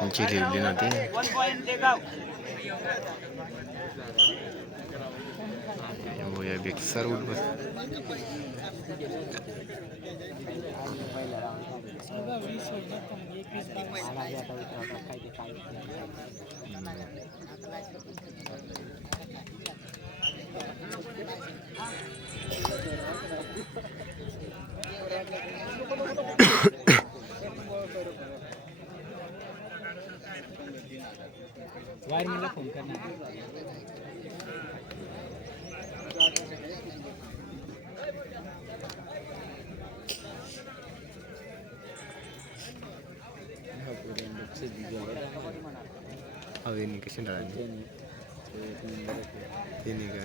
आमची लिहिली ना ती हो या बेक सर्व बस वायरमॅनला फोन करणार हवेनी कशी डाळाली ते नाही का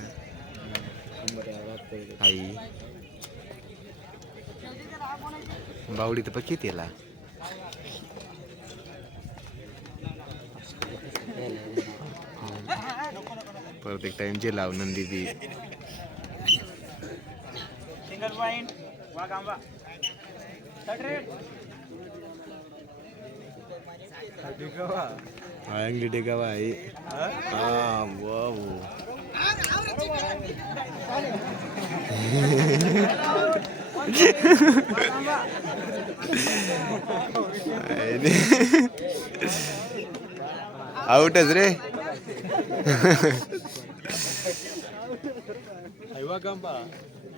आई बावडी तर पक्की त्याला परत एक टाइम जे लाव नंदी बी सिंगल पॉइंट वाघांबा हा अंगली डेगावा आहे हा वाव आउटच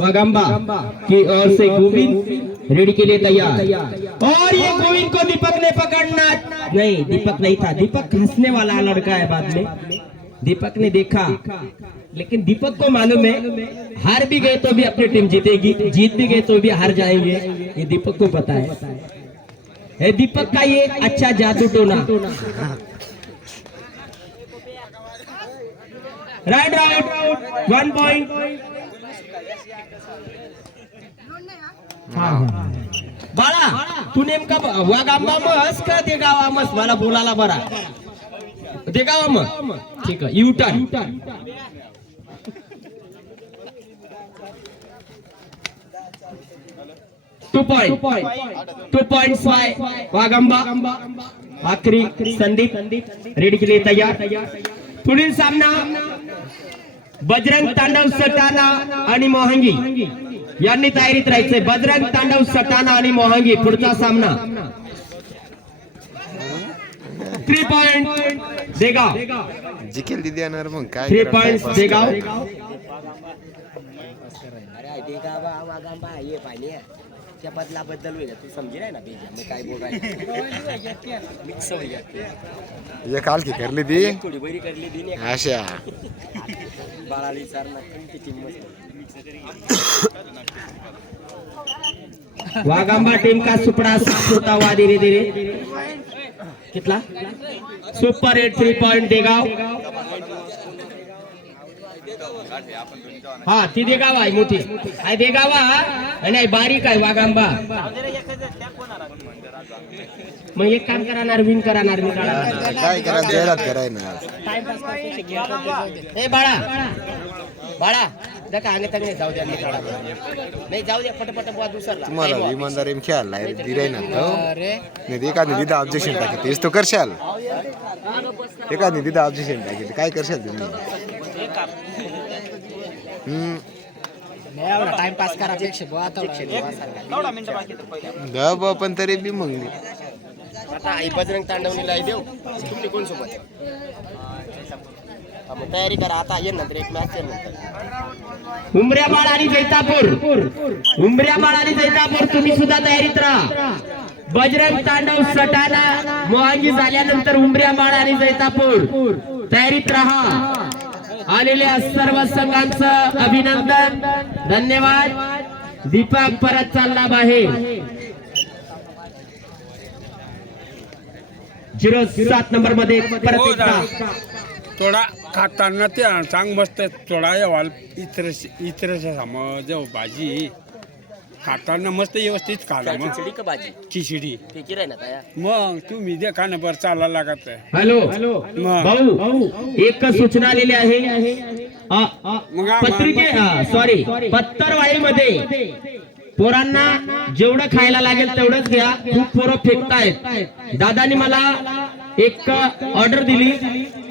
वागंबा की ओर से गोविंद रेडी के लिए तैयार। और ये गोविंद को दीपक ने पकड़ना नहीं, दीपक नहीं था। दीपक हंसने वाला लड़का है बाद में। दीपक ने देखा, लेकिन दीपक को मालूम है, हार भी गए तो भी अपनी टीम जीतेगी, जीत भी गए तो भी हार जाएँगे, ये दीपक को पता है। है दीपक का ये अच्छा जादू टोना। राइट राइट वन पॉइंट बाळा तू नेमका वा मस का ते गावा मस? मला बोलायला बरा. ते गावा मग ठीक आहे you two point two point five वागंबा आखरी संदीप. रेडी केली तयार तयार. पुढील सामना. बजरंग तांडव सटाणा आणि मोहंगी. यांनी तयारीत राहायचंय. बजरंग तांडव सटाणा आणि मोहंगी पुढचा सामना. थ्री पॉइंट देगाव जिकेल दिदी येणार मग. काय थ्री पॉइंट देगाव ते त्या बदला बद्दल होईल तू समजी नाही ना बेजा? मी काय बोलाय मिक्स होईल ये काल की करली दी थोडी बरी करली दिली अशा बाळाला विचारणार कोणती टीम वागंबा टीम का सुपड़ा साफ होता हुआ धीरे धीरे. कितना सुपर एट थ्री पॉइंट देगाव. हा ती देगाव आहे मोठी. आहे देगावा नाही बारीक आहे वागांबा. मग एक काम करा नरविन करा नरविन काय करा जाहिरात कराय ना. ए बाळा. बाळा जाऊ द्या निकाला नाही जाऊ द्या पटपट बुवा दुसरला. तुम्हाला इमानदारी खेळायला दिलाय ना तो. नाही एखादी दिदा ऑब्जेक्शन टाकी तेच तो करशाल. एखादी दिदा ऑब्जेक्शन टाकी काय करशाल तुम्ही? टाइमपास करा पेक्षा बा पण तरी बी मग आता आई बजरंग तांडवणीला आई देऊ तुम्ही कोण सोबत तयारी करा आता येईल नंतर एक मॅच नंतर उमऱ्याबाळ आणि जैतापूर. उमऱ्याबाळ आणि जैतापूर तुम्ही सुद्धा तयारीत राहा. बजरंग तांडव सटाणा मोहांगी झाल्यानंतर उमऱ्या माळ आणि जैतापूर. तयारीत राहा. आलेल्या सर्व संघांचं अभिनंदन. धन्यवाद. दीपक परत चालला बाहेर. झिरो सात नंबरमध्ये परत एकदा. थोडा खाताना ते चांग मस्त थोडा येवाल इतर इतर समज भाजी खाताना मस्त व्यवस्थित खाला मग. खिचडी का भाजी? खिचडी. ठीक आहे ना तया. मग तुम्ही दे खाणं बरं चालायला लागत. आहे हॅलो. मग. भाऊ एक सूचना आलेली आहे? मग पत्रिके सॉरी पत्तरवाळीमध्ये पोरांना जेवढं खायला लागेल तेवढंच घ्या. खूप पोरं फेकतायत. दादानी मला एक ऑर्डर दिली.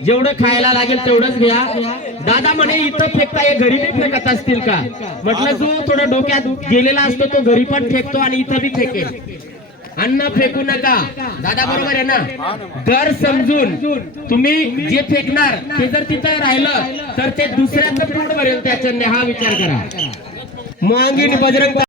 जेवढं खायला लागेल तेवढंच घ्या. दादा म्हणे इथं फेकता हे घरी बी फेकत असतील का? म्हटलं जो थोडं डोक्यात गेलेला असतो तो घरी पण फेकतो आणि इथं बी फेकेल. अन्न फेकू नका. दादा बरोबर आहे ना? दर समजून तुम्ही जे फेकणार ते जर तिथं राहिलं तर ते दुसऱ्याचं पोट भरेल त्याच्याने. हा विचार करा. मोहांगीण बजरंग